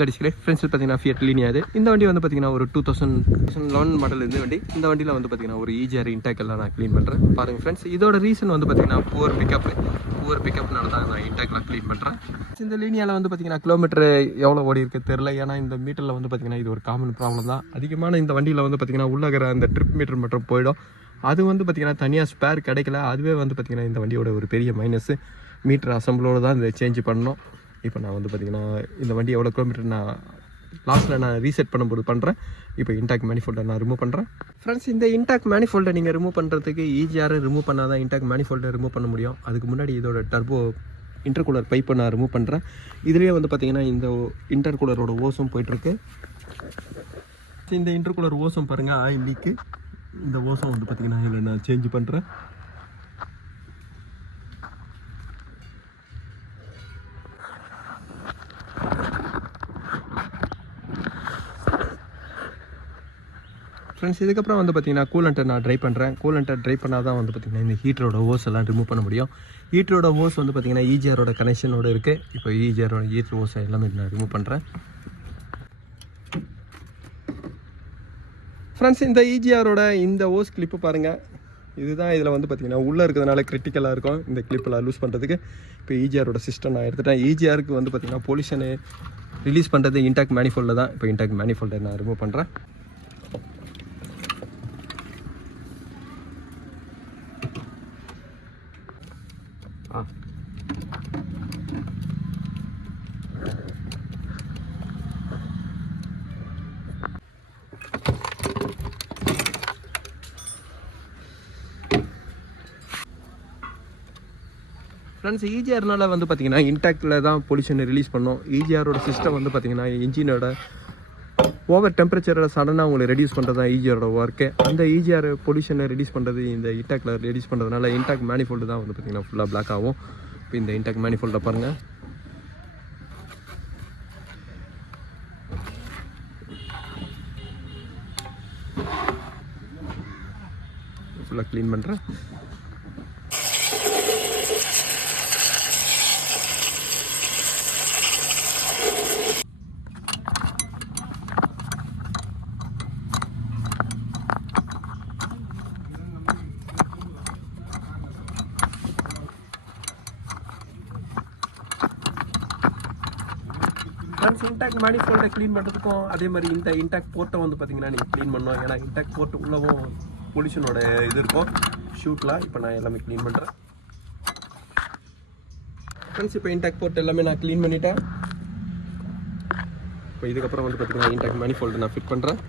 கடிச்சிக்கிறேன் friends. பார்த்தீங்கன்னா Fiat Linea இது. இந்த வண்டி வந்து பார்த்தீங்கன்னா ஒரு 2011 மாடல் இந்த வண்டி. இந்த வண்டியில் வந்து பார்த்தீங்கன்னா ஒரு EGR இன்டேக் எல்லாம் நான் க்ளீன் பண்ணுறேன். பாருங்கள் ஃப்ரெண்ட்ஸ், இதோட ரீசன் வந்து பார்த்தீங்கன்னா புவர் பிக்கப்னால தான் நான் இன்டேக்லாம் க்ளீன் பண்ணுறேன். இந்த லீனியாவில் வந்து பார்த்தீங்கன்னா கிலோமீட்டர் எவ்வளோ ஓடி இருக்குது தெரில. ஏன்னா இந்த மீட்டரில் வந்து பார்த்தீங்கன்னா இது ஒரு காமன் ப்ராப்ளம் தான். அதிகமான இந்த வண்டியில் வந்து பார்த்தீங்கன்னா உள்ளகிற அந்த ட்ரிப் மீட்டர் மட்டும் போயிடும். அது வந்து பார்த்தீங்கன்னா தனியாக ஸ்பேர் கிடைக்கல. அதுவே வந்து பார்த்தீங்கன்னா இந்த வண்டியோட ஒரு பெரிய மைனஸ். மீட்டர் அசம்பிளோடு தான் இதை சேஞ்ச் பண்ணணும். இப்போ நான் வந்து பார்த்தீங்கன்னா இந்த வண்டி எவ்வளோ கிலோமீட்டர் நான் லாஸ்ட்டில் நான் ரீசெட் பண்ணும்போது பண்ணுறேன். இப்போ இன்டாக் மேனிஃபோல்டை நான் ரிமூவ் பண்ணுறேன். ஃப்ரெண்ட்ஸ், இந்த இன்டாக் மேனிஃபோல்டை நீங்கள் ரிமூவ் பண்ணுறதுக்கு EGR ரிமூவ் பண்ணால் தான் இன்டாக் மேனிஃபோல்டை ரிமூவ் பண்ண முடியும். அதுக்கு முன்னாடி இதோட டர்போ இன்டர்கூலர் பைப்பை நான் ரிமூவ் பண்ணுறேன். இதுலேயே வந்து பார்த்தீங்கன்னா இந்த இன்டர்கூலரோட ஓஸும் போயிட்டுருக்கு. இந்த இன்டர்கூலர் ஓஸும் பாருங்கள் ஆயில் லீக்கு. இந்த ஓஸும் வந்து பார்த்தீங்கன்னா இதில் நான் சேஞ்ச் பண்ணுறேன். ஃப்ரெண்ட்ஸ், இதுக்கப்புறம் வந்து பார்த்தீங்கன்னா கூலண்ட்டை நான் ட்ரை பண்ணுறேன். கூலண்ட்டை ட்ரை பண்ணால் தான் வந்து பார்த்தீங்கன்னா இந்த ஹீட்டரோட ஓஸ் எல்லாம் ரிமூவ் பண்ண முடியும். ஹீட்டரோட ஓஸ் வந்து பார்த்தீங்கன்னா EGRோட கனெக்ஷனோடு இருக்குது. இப்போ EGRோட ஹீட்டர் ஓஸை எல்லாமே நான் ரிமூவ் பண்ணுறேன். ஃப்ரெண்ட்ஸ், இந்த EGRோட இந்த ஓஸ் கிளிப்பு பாருங்கள். இதுதான் இதில் வந்து பார்த்தீங்கன்னா உள்ளே இருக்கிறதுனால கிரிட்டிக்கலாக இருக்கும் இந்த கிளிப்பெல்லாம் லூஸ் பண்ணுறதுக்கு. இப்போ EGRோட சிஸ்டம் நான் எடுத்துட்டேன். EGRக்கு வந்து பார்த்தீங்கன்னா பொல்யூஷனை ரிலீஸ் பண்ணுறது இன்டாக் மேனிஃபோல்டில் தான். இப்போ இன்டாக் மேனிஃபோல்டை நான் ரிமூவ் பண்ணுறேன். ஃப்ரெண்ட்ஸ், EGRனால வந்து பார்த்தீங்கன்னா இன்டாக்டில் தான் பொல்யூஷனை ரிலீஸ் பண்ணோம். EGRோட சிஸ்டம் வந்து பார்த்தீங்கன்னா இன்ஜினோட ஓவர் டெம்பரேச்சரை சடனாக உங்களை ரெடியூஸ் பண்ணுறது தான் EGRோட ஒர்க்கு. அந்த EGR பொல்யூஷனை ரெடியூஸ் பண்ணுறது இந்த இன்டாக்டில் ரெடியூஸ் பண்ணுறதுனால இன்டாக் மேனிஃபோல்டு தான் வந்து பார்த்தீங்கன்னா ஃபுல்லாக பிளாக் ஆகும். இப்போ இந்த இன்டாக் மேனிஃபோல்டை பாருங்கள். ஃபுல்லாக க்ளீன் பண்ணுறேன். ஃப்ரெண்ட்ஸ், இன்டாக் மேனிஃபோல்டை க்ளீன் பண்ணுறதுக்கும் அதே மாதிரி இந்த இன்டாக் போர்ட்டை வந்து பார்த்தீங்கன்னா நீங்கள் க்ளீன் பண்ணணும். ஏன்னா இன்டாக் போர்ட்டு உள்ளவும் பொல்யூஷனோட இது இருக்கும் ஷூட்டில். இப்போ நான் எல்லாமே க்ளீன் பண்ணுறேன். ஃப்ரெண்ட்ஸ், இப்போ இன்டாக் போர்ட் எல்லாமே நான் க்ளீன் பண்ணிட்டேன். இப்போ இதுக்கப்புறம் வந்து பார்த்தீங்கன்னா இன்டாக் மேனிஃபோல்டை நான் ஃபிட் பண்ணுறேன்.